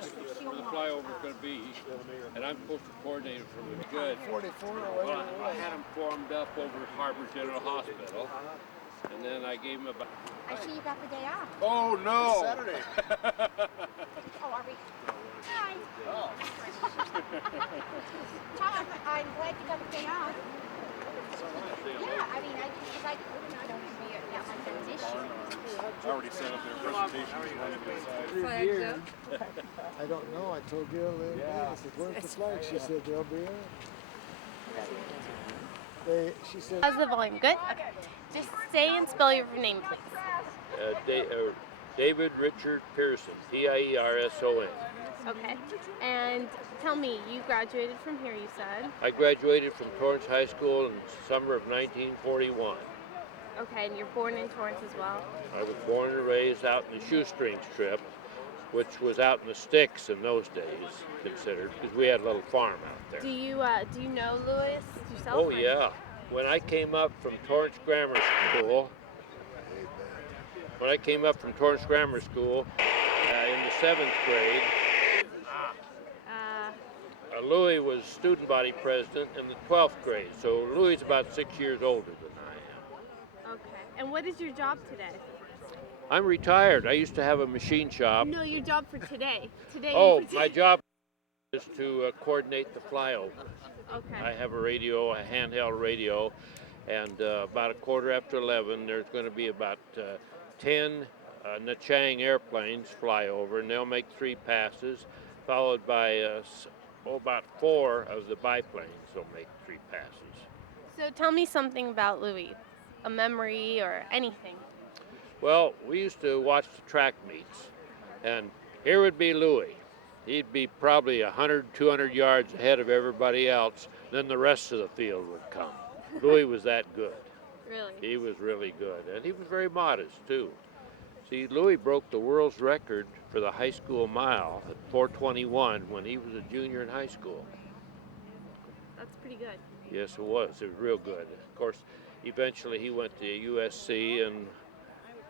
where the flyover's going to be, and I'm supposed to coordinate it from the good. 44 or Well, whatever. I had them formed up over at Harbor General Hospital, and then I gave them about... I see you got the day off. Oh, no! Saturday. Oh, are we? Hi. Oh. Tom, I'm glad you got the day off. Yeah, I mean, because I don't be at my transition. I already set up their presentation. I don't know. I told Gail the other day. I said, where's the flag? She said, they'll be in. She said, How's the volume? Good? Okay. Just say and spell your name, please. David Richard Pearson, Pierson. Okay. And tell me, you graduated from here, you said? I graduated from Torrance High School in summer of 1941. Okay, and you're born in Torrance as well? I was born and raised out in the shoestring strip, which was out in the sticks in those days, considered, because we had a little farm out there. Do you know Lewis yourself? Oh, yeah. When I came up from Torrance Grammar School, in the 7th grade, Louis was student body president in the 12th grade, so Louis is about 6 years older than I am. Okay. And what is your job today? I'm retired. I used to have a machine shop. No, your job for today. My job is to coordinate the flyover. Okay. I have a radio, a handheld radio, and about 11:15, there's going to be about 10 Nachang airplanes fly over, and they'll make 3 passes, followed by about 4 of the biplanes will make 3 passes. So tell me something about Louis, a memory or anything. Well, we used to watch the track meets, and here would be Louis. He'd be probably 100, 200 yards ahead of everybody else, then the rest of the field would come. Louis was that good. Really? He was really good, and he was very modest, too. See, Louis broke the world's record for the high school mile at 4:21 when he was a junior in high school. That's pretty good. Yes, it was. It was real good. Of course, eventually he went to USC and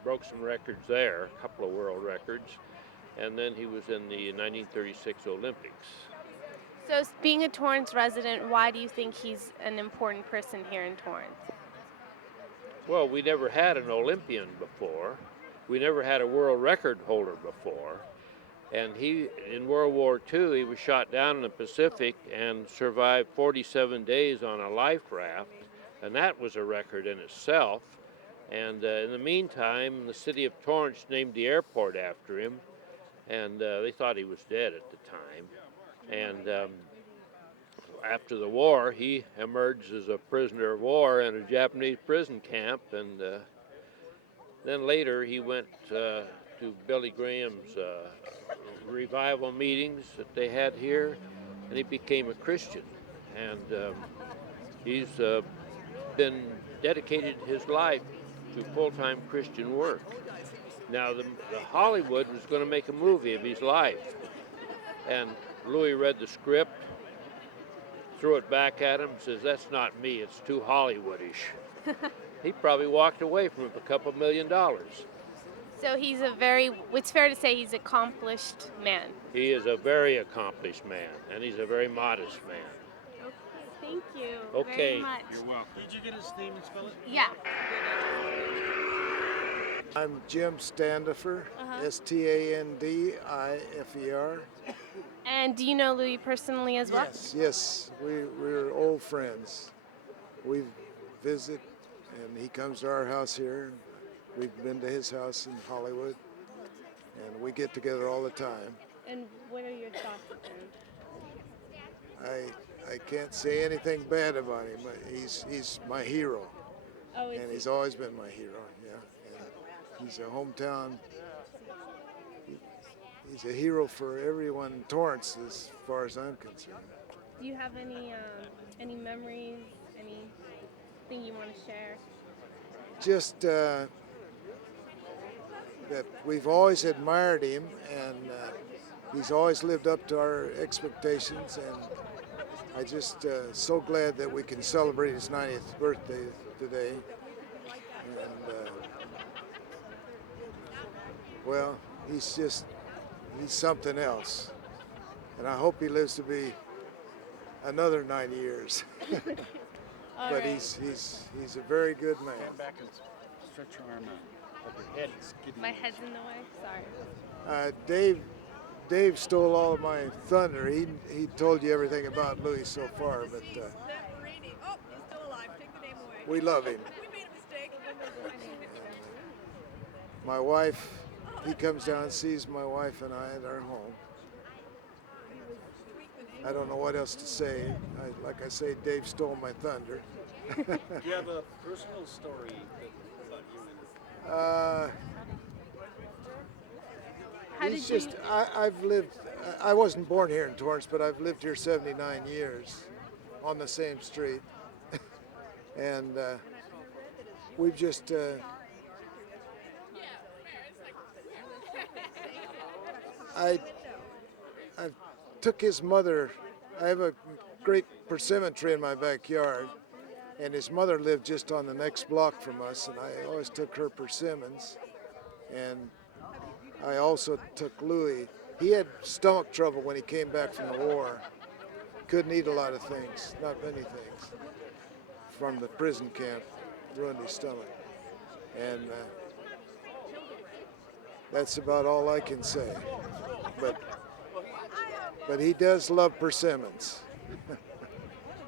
broke some records there, a couple of world records, and then he was in the 1936 Olympics. So being a Torrance resident, why do you think he's an important person here in Torrance? Well, we never had an Olympian before. We never had a world record holder before. And he, in World War II, he was shot down in the Pacific and survived 47 days on a life raft, and that was a record in itself. And in the meantime, the city of Torrance named the airport after him, and they thought he was dead at the time. And after the war, he emerged as a prisoner of war in a Japanese prison camp, and then later he went to Billy Graham's revival meetings that they had here, and he became a Christian. And he's been dedicated his life to full-time Christian work. Now, the Hollywood was going to make a movie of his life, and Louis read the script, threw it back at him, says, "That's not me, it's too Hollywoodish." He probably walked away from it with $2 million. So it's fair to say he's an accomplished man. He is a very accomplished man, and he's a very modest man. Okay, thank you Okay. very much. You're welcome. Did you get his name and spell it? Yeah. I'm Jim Standifer, Standifer. And do you know Louis personally as well? Yes, we're old friends. We visit, and he comes to our house here. We've been to his house in Hollywood, and we get together all the time. And what are your thoughts of him? I can't say anything bad about him. He's my hero, Oh, and he's always been my hero. Yeah, and he's a hometown. He's a hero for everyone in Torrance, as far as I'm concerned. do you have any memories, anything you want to share? Just that we've always admired him, and he's always lived up to our expectations, and I just so glad that we can celebrate his 90th birthday today. And well, he's something else. and I hope he lives to be another 90 years. All But right. he's a very good man. Stand back and stretch your arm out. Up your head is getting My loose. head's in the way. Sorry. Dave stole all of my thunder. He told you everything about Louis so far, but Zamperini. Oh, he's still alive. Take the name away. we love him. We made a mistake. My wife, he comes down and sees my wife and I at our home. I don't know what else to say. Like I say, Dave stole my thunder. Do you have a personal story about him? How He's did just, you? I've lived, I wasn't born here in Torrance, but I've lived here 79 years on the same street. And we've just, I took his mother, I have a great persimmon tree in my backyard, and his mother lived just on the next block from us, and I always took her persimmons. And I also took Louis. He had stomach trouble when he came back from the war. Couldn't eat a lot of things, not many things. From the prison camp, ruined his stomach. And that's about all I can say. But he does love persimmons.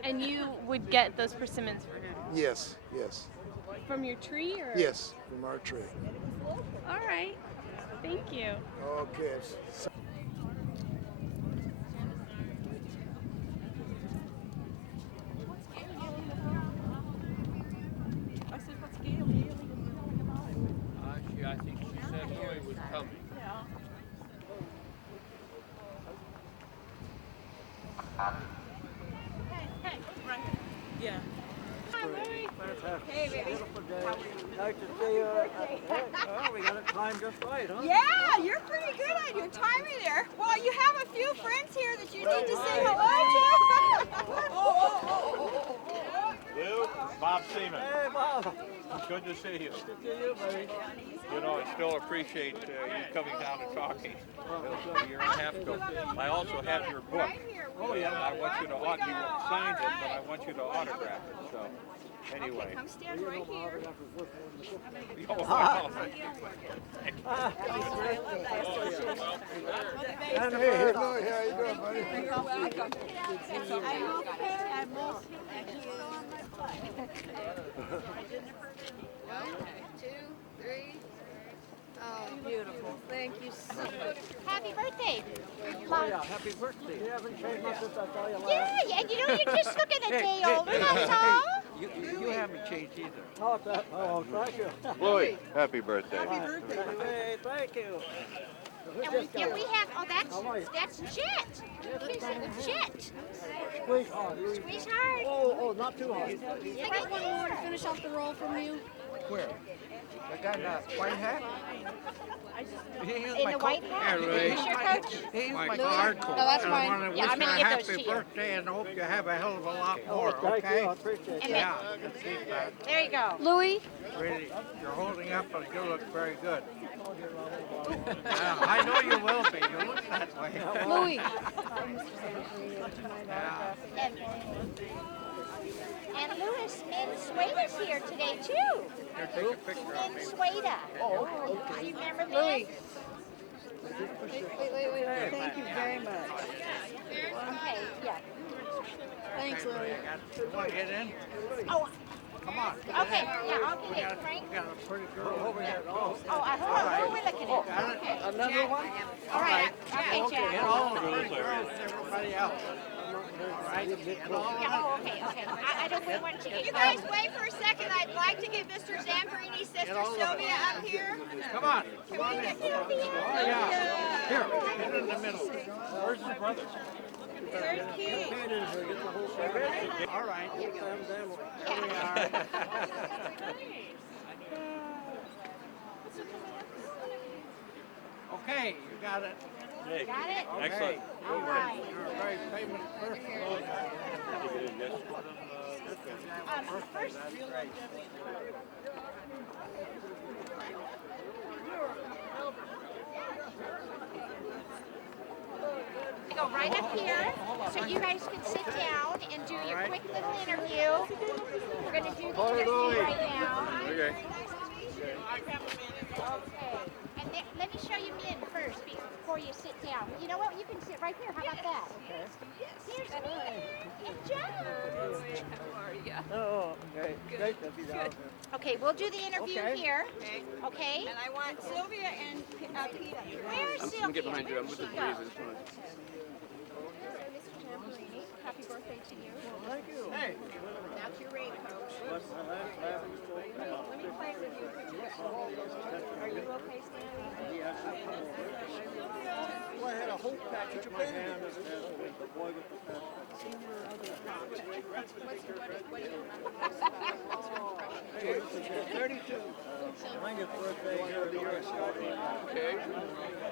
And you would get those persimmons for him Yes. from your tree, or? Yes, from our tree. All right. Thank you. Okay. I said, what's Gail? Gail? I think she said Louis was coming. Yeah. Hey, baby. Nice to see you. Well, we got it timed just right, huh? Yeah, you're pretty good on your timing there. Well, you have a few friends here that you need to say hello to. Lou, Bob Seaman. Hey, Bob. Good to see you. Good to see you, buddy. You know, I still appreciate you coming down and talking. A year and a half ago. I also have your book. Oh, yeah. I want you to you signed it, but I want you to autograph it. So, anyway. Come stand right here. Oh, wow. And hey, How you doing, buddy? You're welcome. I'm okay. I'm okay. One, two, three. Oh, beautiful. Thank you so much. Happy birthday. oh, yeah, happy birthday. You haven't changed much since I saw you last. Yeah, and you know, you're just looking a day older, that's all. You haven't changed either. Oh, thank you. Louis, happy birthday. Hey, thank you. And we have, that's Jet. Here's a Jet. Squeeze hard. Squeeze hard. Oh, not too hard. I got one more to finish off the roll from you. Where? The guy in the white hat? In the white hat. Louis. Who's your coach? He's my Louis? card No, that's and I fine. want to Yeah, wish I'm you gonna a get those happy to you. birthday and hope you have a hell of a lot more, okay? I appreciate And Yeah, there you go. Louis? really, you're holding up and you look very good. Yeah, I know you will be. You look that way. Louis. Yeah. And Louis Minsueda's here today too. Here, take a picture of me. Minsueda. Oh, do you remember Louis? Hey, Thank you very much. Okay, yeah. Thanks, Louis. You want to get in? Oh, Come on. okay, yeah, I'll get it, Frank. We got a pretty girl over here. Oh, Oh, hold on, who are we looking at? got it? Okay. Another one? All right, okay, Okay, Jack. and all the pretty girls and everybody else. All right, and all Yeah, oh, okay. I don't want to get You guys wait for a second. I'd like to get Mr. Zamperini's sister Sylvia up here. Come on. Come on in. Oh, yeah. Here, get in the middle. Where's the brother? There's Keith. All right. Here we are. Okay, you got it. Got it? Okay. Excellent. All right. You're a very famous person. First, go. right up here so you guys can sit down and do your quick little interview. We're going to do the interview right now. Okay. Okay. And let me show you Min first before you sit down. You know what? You can sit right there. How about that? Here's Min and John. Oh, okay. Great to be down there. Okay, we'll do the interview here. Okay. And I want Sylvia and Peter. Where's Sylvia? I'm gonna get behind you. I'm with the Where'd she breeze. go? I just wanna- Mr. Zamperini, happy birthday to you. Thank you. Hey. That's your raincoat. What's my last laughing so fast? Let me play with you. Are you okay, Stanley? Well, I had a whole package in my hand as the boy with the pen. What do you remember? 32. 90th birthday here of the year I started. Okay.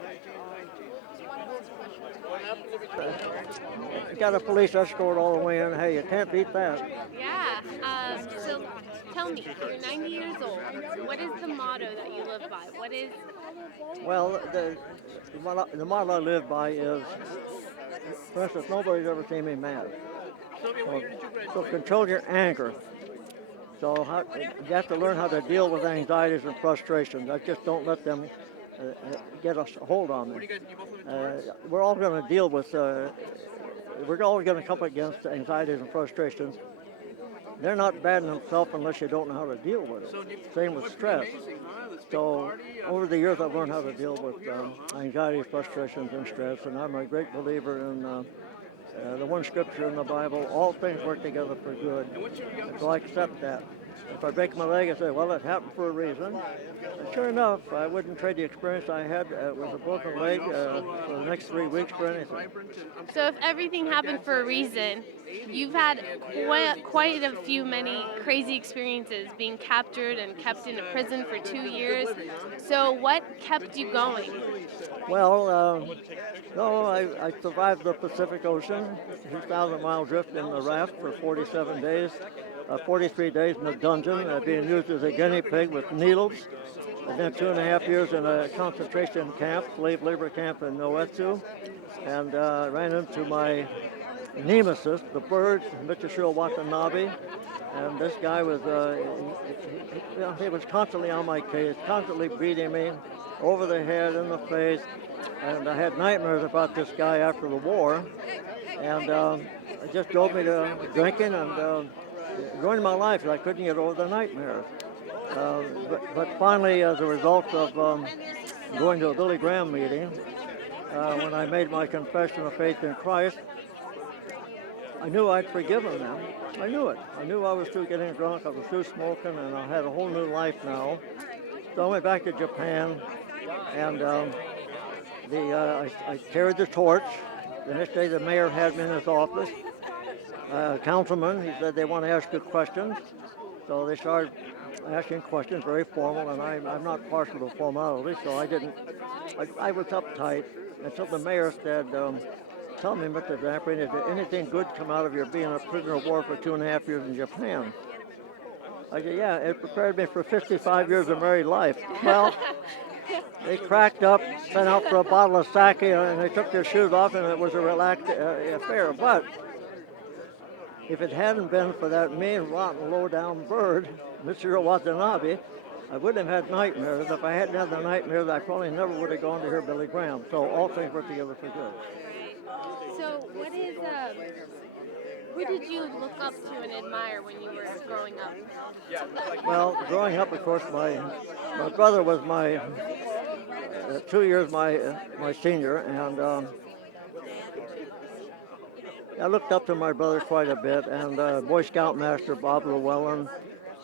1919. You got a police escort all the way in. Hey, you can't beat that. Yeah. So tell me, you're 90 years old. What is the motto that you live by? What is? Well, the motto I live by is, for instance, nobody's ever seen me mad. So control your anger. So you have to learn how to deal with anxieties and frustrations. I just don't let them get a hold on me. We're all going to deal with, we're all going to come up against anxieties and frustrations. They're not bad in themselves unless you don't know how to deal with it. Same with stress. So over the years I've learned how to deal with anxiety, frustrations, and stress, and I'm a great believer in the one scripture in the Bible, all things work together for good. So I accept that. If I break my leg, I say, well, it happened for a reason. And sure enough, I wouldn't trade the experience I had with a broken leg for the next 3 weeks for anything. So if everything happened for a reason, you've had quite a few many crazy experiences, being captured and kept in a prison for 2 years. So what kept you going? Well, no, I survived the Pacific Ocean, 2,000-mile drift in the raft for 47 days, 43 days in a dungeon, being used as a guinea pig with needles, and then 2.5 years in a concentration camp, slave labor camp in Noetsu, and ran into my nemesis, the bird, Michishiro Watanabe, and this guy was, he was constantly on my case, constantly beating me over the head, in the face, and I had nightmares about this guy after the war, and it just drove me to drinking and ruined my life. I couldn't get over the nightmares. But finally, as a result of going to a Billy Graham meeting, when I made my confession of faith in Christ, I knew I'd forgiven them. I knew it. I knew I was through getting drunk, I was through smoking, and I had a whole new life now. So I went back to Japan, and I carried the torch. The next day, the mayor had me in his office. Councilman, he said they want to ask you questions. So they started asking questions, very formal, and I'm not partial to formality, so I was uptight until the mayor said, tell me, Mr. Zamperini, did anything good come out of your being a prisoner of war for 2.5 years in Japan? I said, yeah, it prepared me for 55 years of married life. Well, they cracked up, sent out for a bottle of sake, and they took their shoes off, and it was a relaxed affair. But if it hadn't been for that mean, rotten, low-down bird, Mr. Watanabe, I wouldn't have had nightmares. If I hadn't had the nightmares, I probably never would have gone to hear Billy Graham. So all things work together for good. So what is, who did you look up to and admire when you were growing up? Well, growing up, of course, my brother was my 2 years my senior, and I looked up to my brother quite a bit, and Boy Scout Master Bob Llewellyn,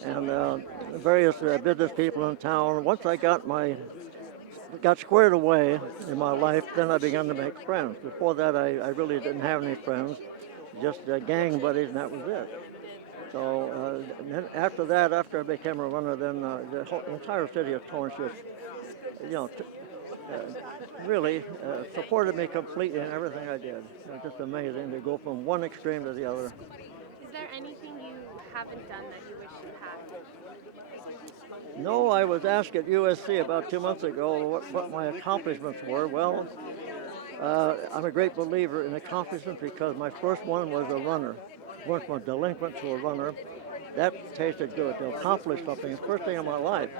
and various business people in town. Once I got squared away in my life, then I began to make friends. Before that, I really didn't have any friends, just gang buddies, and that was it. So then after that, after I became a runner, then the whole entire city of Torrance just, really supported me completely in everything I did. It was just amazing to go from one extreme to the other. Is there anything you haven't done that you wish you had? No, I was asked at USC about 2 months ago what my accomplishments were. Well, I'm a great believer in accomplishments because my first one was a runner. Went from a delinquent to a runner. That tasted good. To accomplish something, the first thing in my life.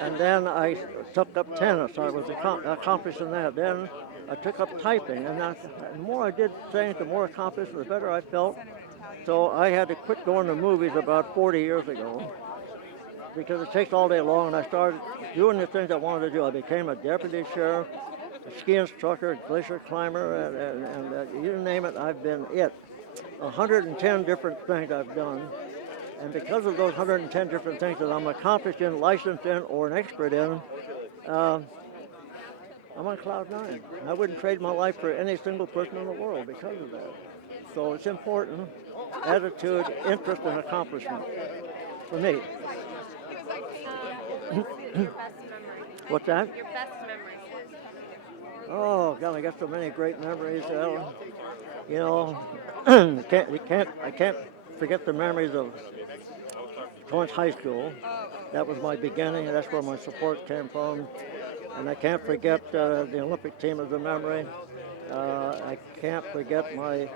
And then I took up tennis. I was accomplished in that. Then I took up typing, and the more I did things, the more accomplished, the better I felt. So I had to quit going to movies about 40 years ago because it takes all day long, and I started doing the things I wanted to do. I became a deputy sheriff, a ski instructor, glacier climber, and you name it, I've been it. 110 different things I've done. And because of those 110 different things that I'm accomplished in, licensed in, or an expert in, I'm on cloud nine. I wouldn't trade my life for any single person in the world because of that. So it's important, attitude, interest, and accomplishment for me. Your best memory. What's that? Your best memory. Oh, God, I got so many great memories. You know, I can't forget the memories of Torrance High School. That was my beginning, and that's where my support came from. And I can't forget the Olympic team as a memory. I can't forget my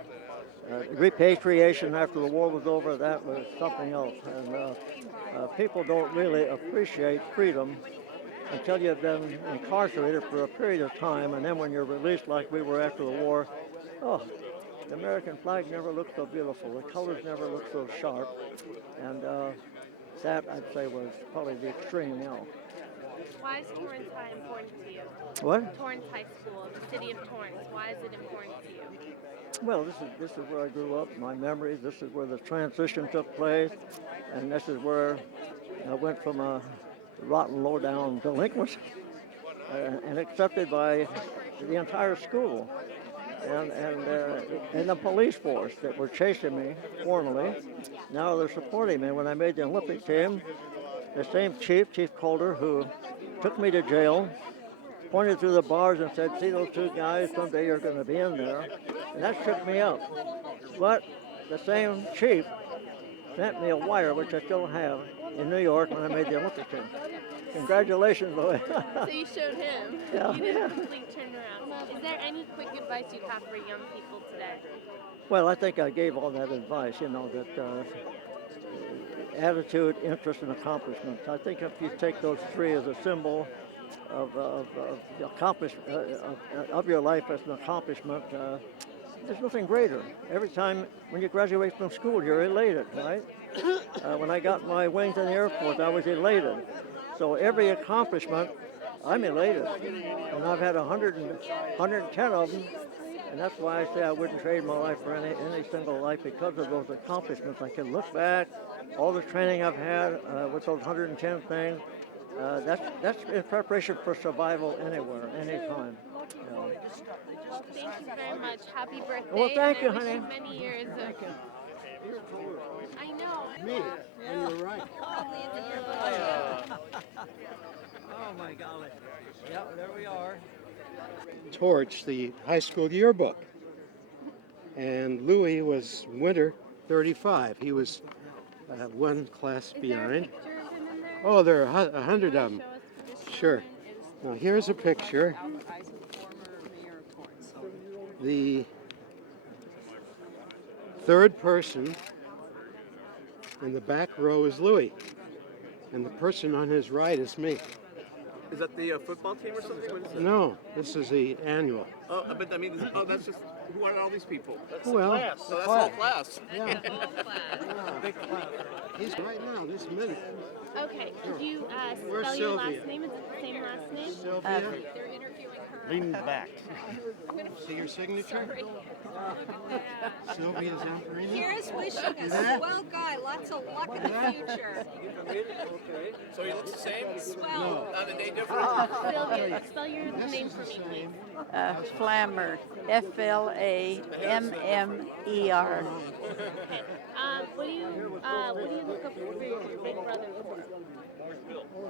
repatriation after the war was over. That was something else. And people don't really appreciate freedom until you've been incarcerated for a period of time, and then when you're released like we were after the war, the American flag never looked so beautiful. The colors never looked so sharp. And that, I'd say, was probably the extreme, Why is Torrance High important to you? What? Torrance High School, the city of Torrance. Why is it important to you? Well, this is where I grew up, my memories. This is where the transition took place. And this is where I went from a rotten, low-down delinquent and accepted by the entire school and the police force that were chasing me formally. Now they're supporting me. When I made the Olympic team, the same Chief Calder, who took me to jail, pointed through the bars and said, "See those two guys? Someday you're going to be in there." And that shook me up. But the same chief sent me a wire, which I still have, in New York when I made the Olympic team. Congratulations, Louis. So you showed him. Yeah. You did a complete turnaround. Is there any quick advice you'd have for young people today? Well, I think I gave all that advice, that attitude, interest, and accomplishment. I think if you take those three as a symbol of the of your life as an accomplishment, there's nothing greater. Every time when you graduate from school, you're elated, right? When I got my wings in the Air Force, I was elated. So every accomplishment, I'm elated. And I've had 110 of them. And that's why I say I wouldn't trade my life for any single life because of those accomplishments. I can look back, all the training I've had with those 110 things. That's in preparation for survival anywhere, anytime. Thank you very much. Happy birthday. Well, thank you, and I wish honey. you many years of... I know. Me, and you're right. Oh my golly. Yeah, there we are. Towards the high school yearbook. And Louis was winter 35. He was one class behind. Oh, there are 100 of them. Sure. Now here's a picture. The third person in the back row is Louis, and the person on his right is me. Is that the football team or something? What is it? No, this is the annual. Oh, but I mean, that's just, who are all these people? Well, So that's all class. yeah. Big class. He's right now, this minute. Okay, could you Where's spell your Sylvia? last name? Is it the same last name? Sylvia, lean back. See your signature? Sylvia Zamperini. Here's wishing a swell guy lots of luck in the future. So he looks the same? Swell. Not a day different? Sylvia, spell your name for me, please. Flammer, Flammer. What do you look up for your big brother for?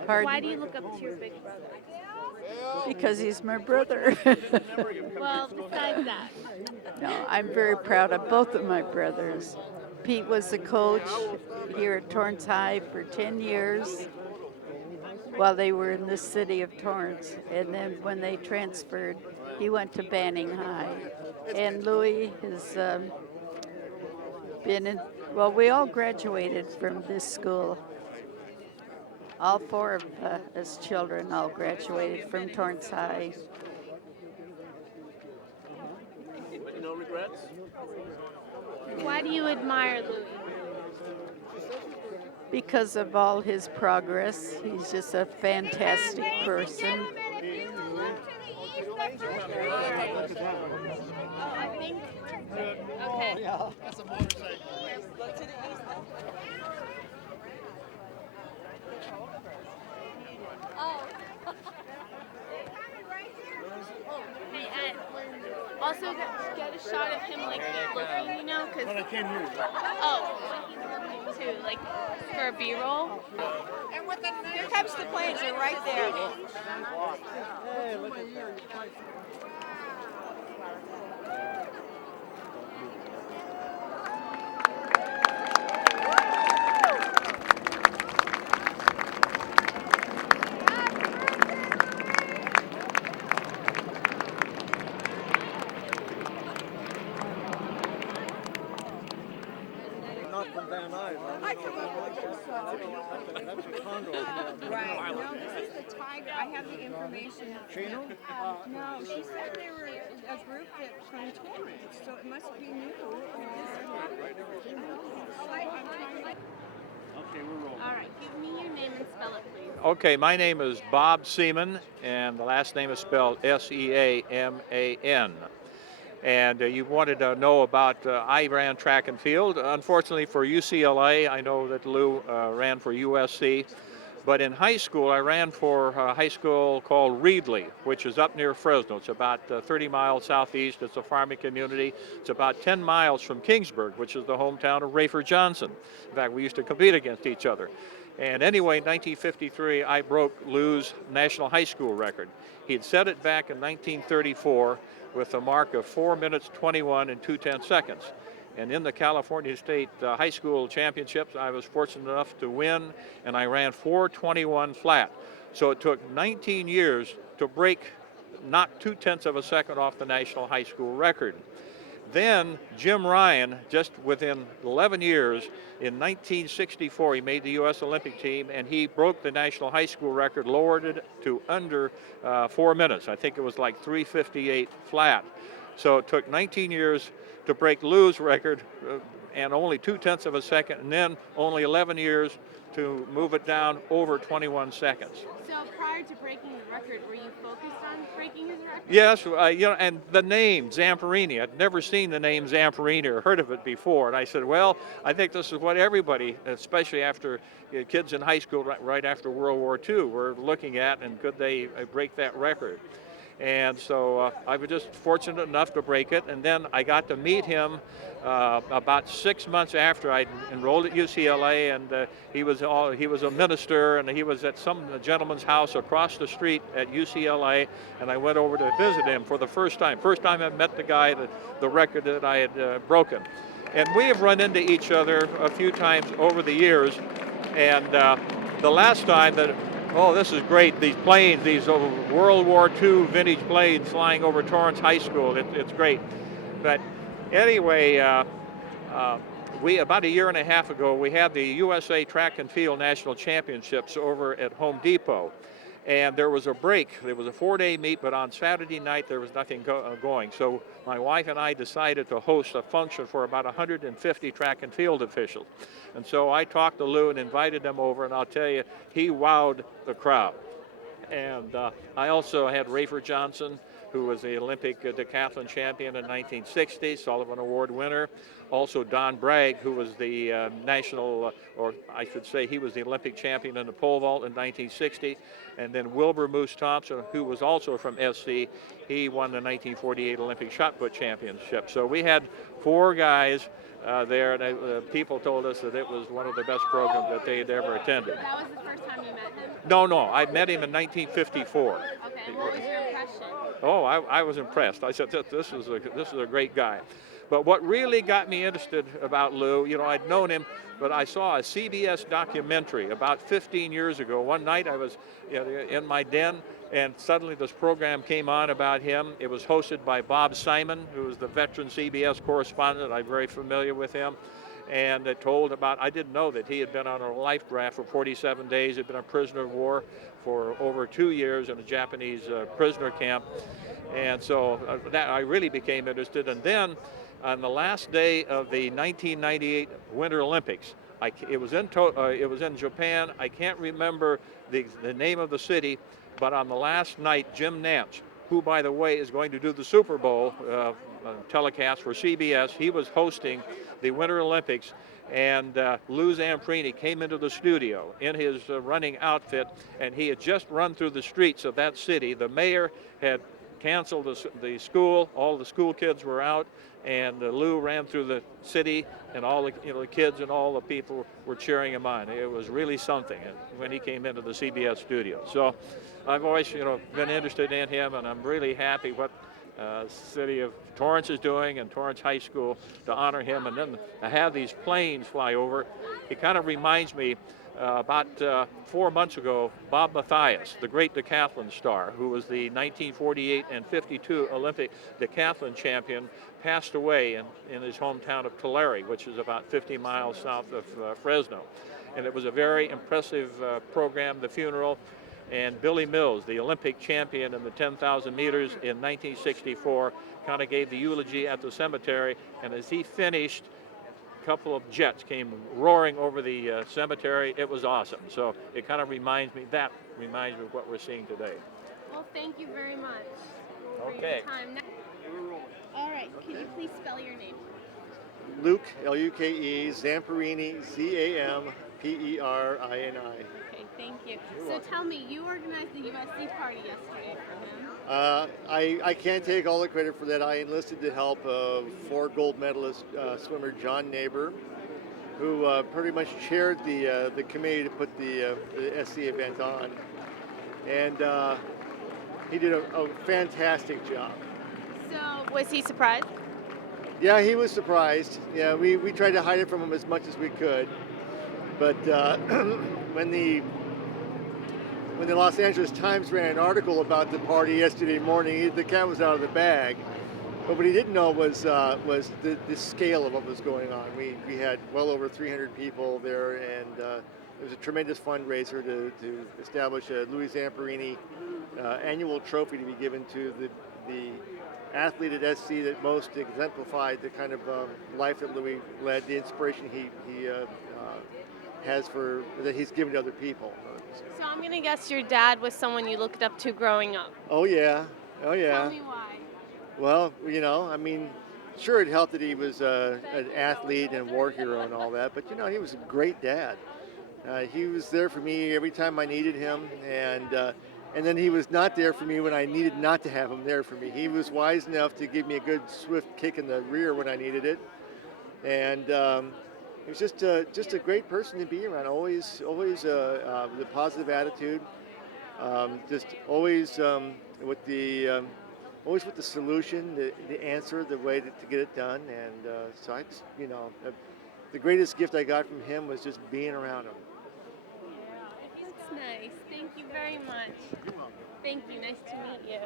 Pardon? Why do you look up to your big brother? Because he's my brother. Well, besides that. No, I'm very proud of both of my brothers. Pete was the coach here at Torrance High for 10 years while they were in the city of Torrance. And then when they transferred, He went to Banning High. And Louis has been in, well, we all graduated from this school. All four of us children all graduated from Torrance High. No regrets? Why do you admire Louis? Because of all his progress, he's just a fantastic person. I think. Okay. That's a motorcycle. Look to the east. Hey, Ed. Also, get a shot of him like looking, you know, because. But I can't hear you. Oh, to like for a B-roll. Here comes the planes. They're right there. Not from Van Nuys. That's a condo. Right. No, this is the tiger. I have the information. Chino? No, she said they were a group that from Torrance, so it must be new. Okay, we're rolling. All right, give me your name and spell it, please. Okay, my name is Bob Seaman, and the last name is spelled Seaman. And you wanted to know about, I ran track and field. Unfortunately for UCLA, I know that Lou ran for USC. But in high school, I ran for a high school called Reedley, which is up near Fresno. It's about 30 miles southeast. It's a farming community. It's about 10 miles from Kingsburg, which is the hometown of Rayford Johnson. In fact, we used to compete against each other. And anyway, in 1953, I broke Lou's national high school record. He'd set it back in 1934 with a mark of 4 minutes 21 and 2/10 seconds. And in the California State High School Championships, I was fortunate enough to win, and I ran 4:21 flat. So it took 19 years to break, not 2/10 of a second off the national high school record. Then Jim Ryan, just within 11 years, in 1964, he made the U.S. Olympic team, and he broke the national high school record, lowered it to under 4 minutes. I think it was like 3:58 flat. So it took 19 years to break Lou's record, and only 2/10 of a second, and then only 11 years to move it down over 21 seconds. So prior to breaking the record, were you focused on breaking his record? Yes, and the name Zamperini. I'd never seen the name Zamperini or heard of it before, and I said, well, I think this is what everybody, especially after kids in high school right after World War II, were looking at, and could they break that record? And so I was just fortunate enough to break it, and then I got to meet him about 6 months after I enrolled at UCLA, and he was a minister, and he was at some gentleman's house across the street at UCLA, and I went over to visit him for the first time. First time I met the guy, the record that I had broken. And we have run into each other a few times over the years, and the last time that, oh, this is great, these planes, these World War II vintage planes flying over Torrance High School, it's great. But anyway, we, about a year and a half ago, we had the USA Track and Field National Championships over at Home Depot. And there was a break. There was a 4-day meet, but on Saturday night there was nothing going. So my wife and I decided to host a function for about 150 track and field officials. And so I talked to Lou and invited them over, and I'll tell you, he wowed the crowd. And I also had Rayford Johnson, who was the Olympic decathlon champion in 1960, Sullivan Award winner. Also Don Bragg, who was the national, or I should say he was the Olympic champion in the pole vault in 1960. And then Wilbur Moose Thompson, who was also from SC, he won the 1948 Olympic shot put championship. So we had 4 guys there, and people told us that it was one of the best programs that they had ever attended. That was the first time you met him? No, I met him in 1954. Okay, and what was your impression? Oh, I was impressed. I said, this is a great guy. But what really got me interested about Lou, I'd known him, but I saw a CBS documentary about 15 years ago. One night I was in my den, And suddenly this program came on about him. It was hosted by Bob Simon, who was the veteran CBS correspondent. I'm very familiar with him. And it told about, I didn't know that he had been on a life raft for 47 days, had been a prisoner of war for over 2 years in a Japanese prisoner camp. And so that I really became interested. And then on the last day of the 1998 Winter Olympics, it was in Japan. I can't remember the name of the city, but on the last night, Jim Nantz, who, by the way, is going to do the Super Bowl telecast for CBS, he was hosting the Winter Olympics, and Lou Zamperini came into the studio in his running outfit, and he had just run through the streets of that city. The mayor had canceled the school. All the school kids were out, and Lou ran through the city, and all the kids and all the people were cheering him on. It was really something when he came into the CBS studio. So I've always been interested in him, and I'm really happy what city of Torrance is doing and Torrance High School to honor him, and then to have these planes fly over. It kind of reminds me about 4 months ago, Bob Mathias, the great decathlon star, who was the 1948 and 52 Olympic decathlon champion, passed away in his hometown of Tulare, which is about 50 miles south of Fresno. And it was a very impressive program, the funeral. And Billy Mills, the Olympic champion in the 10,000 meters in 1964, kind of gave the eulogy at the cemetery. And as he finished, couple of jets came roaring over the cemetery. It was awesome. So it kind of reminds me of what we're seeing today. Well, thank you very much for Okay. your time. All right, could you please spell your name? Luke, L-U-K-E, Zamperini, Z-A-M-P-E-R-I-N-I. Okay, thank you. So tell me, you organized the USC party yesterday for him. I can't take all the credit for that. I enlisted the help of 4 gold medalist swimmer John Neighbor, who pretty much chaired the committee to put the SC event on. And he did a fantastic job. So was he surprised? Yeah, he was surprised. Yeah, we tried to hide it from him as much as we could. But when the Los Angeles Times ran an article about the party yesterday morning, the cat was out of the bag. But what he didn't know was the scale of what was going on. We had well over 300 people there, and it was a tremendous fundraiser to establish a Louis Zamperini annual trophy to be given to the athlete at SC that most exemplified the kind of life that Louis led, the inspiration he has that he's given to other people. So I'm gonna guess your dad was someone you looked up to growing up. Oh yeah. Tell me why. Well, sure it helped that he was an athlete and war hero and all that, but he was a great dad. He was there for me every time I needed him, and then he was not there for me when I needed not to have him there for me. He was wise enough to give me a good swift kick in the rear when I needed it, and he was just a great person to be around. Always with a positive attitude. Just always with the solution, the answer, the way to get it done. And so I just, the greatest gift I got from him was just being around him. That's nice. Thank you very much. You're welcome. Thank you. Nice to meet you.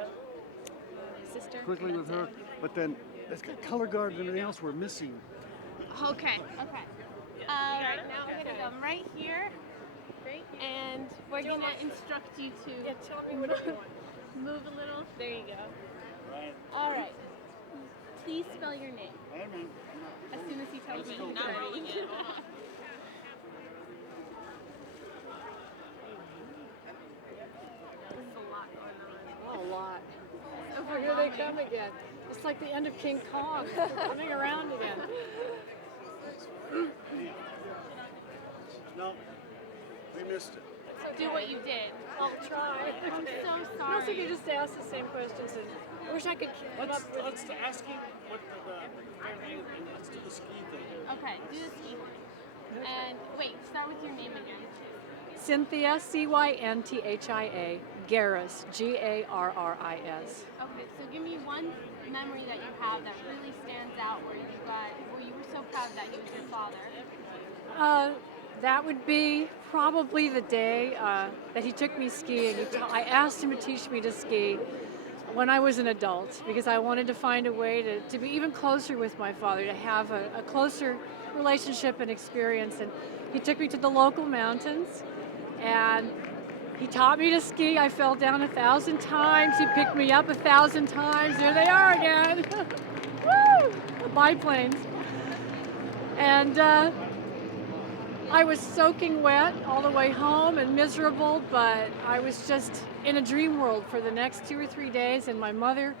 Sister? Quickly with her, but then that's got color guard and everything else we're missing. Okay. Right now we're gonna come right here, and we're gonna instruct you to move a little. There you go. All right. Please spell your name. As soon as he tells me he's ready. There's a lot going on. A lot. Oh, here they come again. It's like the end of King Kong. Coming around again. No, we missed it. Do what you did. I'll try. I'm so I sorry. also could just ask the same questions. And I wish I could keep Let's up with ask him what and let's do the ski thing. Okay, do the ski thing. And wait, start with your name again. Cynthia, Cynthia, Garris, Garris. Okay, so give me one memory that you have that really stands out where you were so proud that he was your father. That would be probably the day that he took me skiing. I asked him to teach me to ski when I was an adult because I wanted to find a way to be even closer with my father, to have a closer relationship and experience. And he took me to the local mountains and he taught me to ski. I fell down 1,000 times. He picked me up 1,000 times. There they are again. Woo! The biplanes. And I was soaking wet all the way home and miserable, but I was just in a dream world for the next 2 or 3 days. And my mother